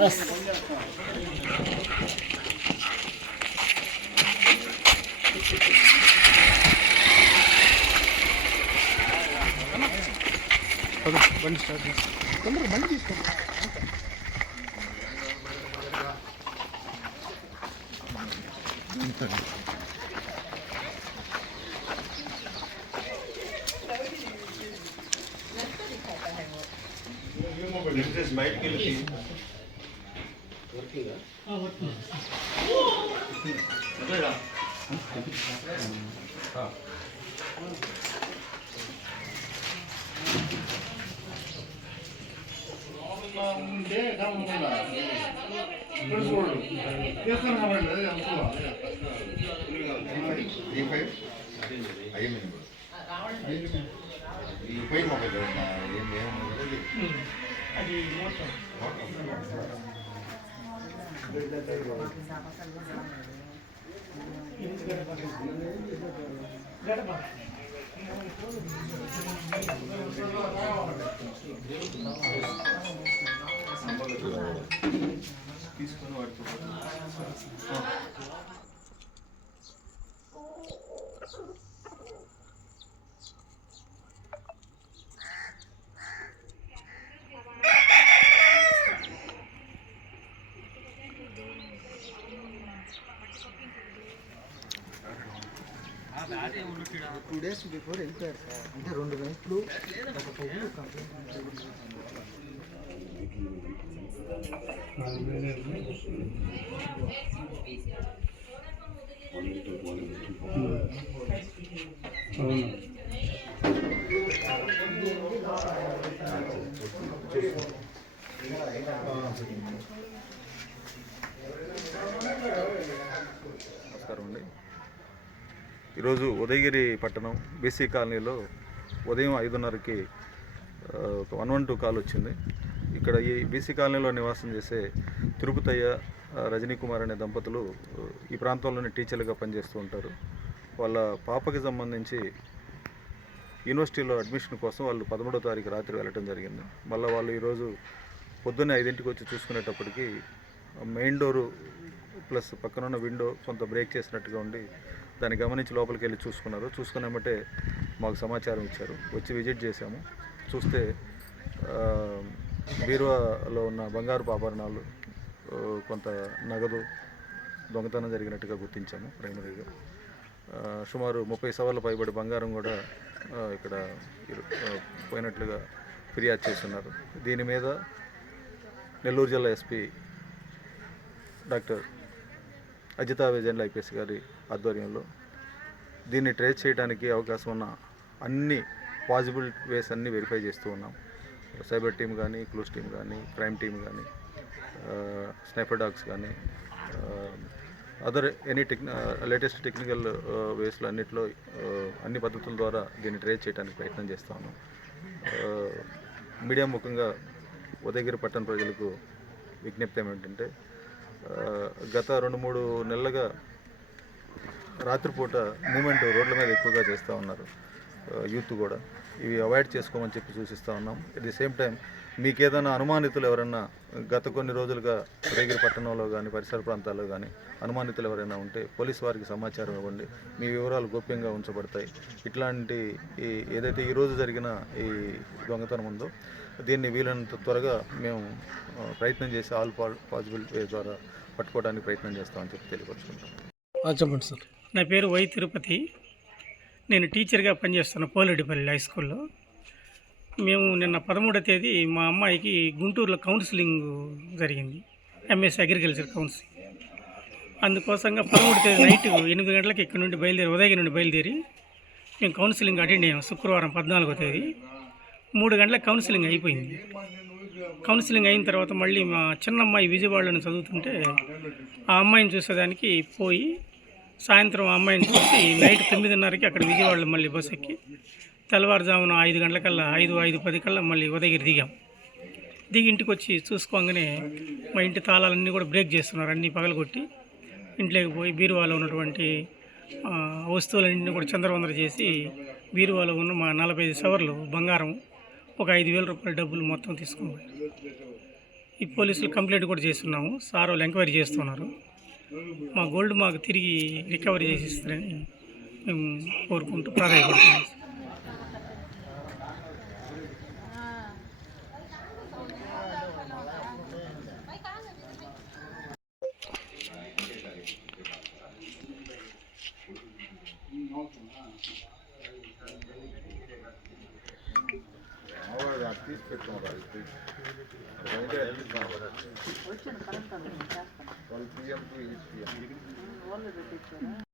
Bus బండి start చేసి తొందరగా బండి తీసుకోండి. తీసుకొని వాడుతూ టూ డేస్ బిఫోర్ వెళ్ళిపోయారు సార్. అంటే 2 గంటలు ఒక పొగులు కంప్లైంట్. నమస్కారం అండి. ఈరోజు ఉదయగిరి పట్టణం బీసీ కాలనీలో ఉదయం 5:30కి ఒక 112 కాల్ వచ్చింది. ఇక్కడ ఈ బీసీ కాలనీలో నివాసం చేసే తిరుపతయ్య, రజనీ కుమార్ అనే దంపతులు ఈ ప్రాంతంలోని టీచర్లుగా పనిచేస్తూ ఉంటారు. వాళ్ళ పాపకి సంబంధించి యూనివర్సిటీలో అడ్మిషన్ కోసం వాళ్ళు 13వ తారీఖు రాత్రి వెళ్ళటం జరిగింది. మళ్ళీ వాళ్ళు ఈరోజు పొద్దున్నే 5ంటికి వచ్చి చూసుకునేటప్పటికి మెయిన్ డోరు ప్లస్ పక్కనున్న విండో కొంత బ్రేక్ చేసినట్టుగా ఉండి దాన్ని గమనించి లోపలికి వెళ్ళి చూసుకున్నారు. చూసుకున్నామంటే మాకు సమాచారం ఇచ్చారు. వచ్చి విజిట్ చేశాము. చూస్తే బీరువాలో ఉన్న బంగారు ఆభరణాలు, కొంత నగదు దొంగతనం జరిగినట్టుగా గుర్తించాము. ప్రైమరీగా సుమారు 30 సవర్ల పైబడి బంగారం కూడా ఇక్కడ పోయినట్లుగా ఫిర్యాదు చేస్తున్నారు. దీని మీద నెల్లూరు జిల్లా SP doctor Ajitha Vijayan IPS గారి ఆధ్వర్యంలో దీన్ని ట్రేస్ చేయడానికి అవకాశం ఉన్న అన్ని పాసిబుల్ వేస్ అన్నీ వెరిఫై చేస్తూ ఉన్నాం. సైబర్ టీమ్ కానీ, క్లూస్ టీమ్ కానీ, క్రైమ్ టీమ్ కానీ, స్నైపర్ డాగ్స్ కానీ, అదర్ ఎనీ లేటెస్ట్ టెక్నికల్ వేస్లో అన్నింటిలో అన్ని పద్ధతుల ద్వారా దీన్ని ట్రేస్ చేయడానికి ప్రయత్నం చేస్తూ ఉన్నాం. మీడియా ముఖంగా ఉదయగిరి పట్టణ ప్రజలకు విజ్ఞప్తి ఏమిటంటే, గత 2-3 నెలలుగా రాత్రిపూట మూమెంట్ రోడ్ల మీద ఎక్కువగా చేస్తూ ఉన్నారు యూత్ కూడా. ఇవి అవాయిడ్ చేసుకోమని చెప్పి సూచిస్తూ ఉన్నాం. అట్ ది సేమ్ టైం మీకు ఏదైనా అనుమానితులు ఎవరైనా గత కొన్ని రోజులుగా ఉదయగిరి పట్టణంలో కానీ పరిసర ప్రాంతాల్లో కానీ అనుమానితులు ఎవరైనా ఉంటే పోలీసు వారికి సమాచారం ఇవ్వండి. మీ వివరాలు గోప్యంగా ఉంచబడతాయి. ఇట్లాంటి ఏదైతే ఈరోజు జరిగిన ఈ దొంగతనం ఉందో దీన్ని వీలైనంత త్వరగా మేము ప్రయత్నం చేసి ఆల్ పాసిబుల్ వే ద్వారా పట్టుకోవడానికి ప్రయత్నం చేస్తామని చెప్పి తెలియపరుచుకుంటాం. చెప్పండి సార్. నా పేరు వై తిరుపతి. నేను టీచర్గా పనిచేస్తున్న పోలేడిపల్లి హై స్కూల్లో. మేము నిన్న 13వ తేదీ మా అమ్మాయికి గుంటూరులో కౌన్సిలింగ్ జరిగింది, ఎంఎస్ అగ్రికల్చర్ కౌన్సిలింగ్. అందుకోసంగా 13వ తేదీ నైట్ 8 గంటలకు ఇక్కడ నుండి ఉదయగిరి నుండి బయలుదేరి మేము కౌన్సిలింగ్ అటెండ్ అయ్యాం. శుక్రవారం 14వ తేదీ 3 గంటలకు కౌన్సిలింగ్ అయిపోయింది. కౌన్సిలింగ్ అయిన తర్వాత మళ్ళీ మా చిన్న అమ్మాయి విజయవాడలో చదువుతుంటే ఆ అమ్మాయిని చూసేదానికి పోయి సాయంత్రం ఆ అమ్మాయిని చూసి నైట్ 9:30కి అక్కడ విజయవాడలో మళ్ళీ బస్ ఎక్కి తెల్లవారుజామున 5 గంటలకల్లా 5:10 కల్లా మళ్ళీ ఉదయగిరి దిగాం. దిగి ఇంటికి వచ్చి చూసుకోగానే మా ఇంటి తాళాలన్నీ కూడా బ్రేక్ చేస్తున్నారు. అన్నీ పగలగొట్టి ఇంట్లోకి పోయి బీరువాలో ఉన్నటువంటి వస్తువులన్నింటినీ కూడా చంద్రవందర చేసి బీరువాలో ఉన్న మా 45 సవర్లు బంగారం, ఒక 5,000 రూపాయల డబ్బులు మొత్తం తీసుకుని పోయారు. ఈ పోలీసులు కంప్లైంట్ కూడా చేస్తున్నాము. సార్ వాళ్ళు ఎంక్వైరీ చేస్తున్నారు. మా గోల్డ్ మాకు తిరిగి రికవరీ చేసి ఇస్తారని మేము కోరుకుంటూ ప్రాధాన్యపడుతున్నాం. తీసి పెట్టుకున్నారు 12 PM to 8 PM.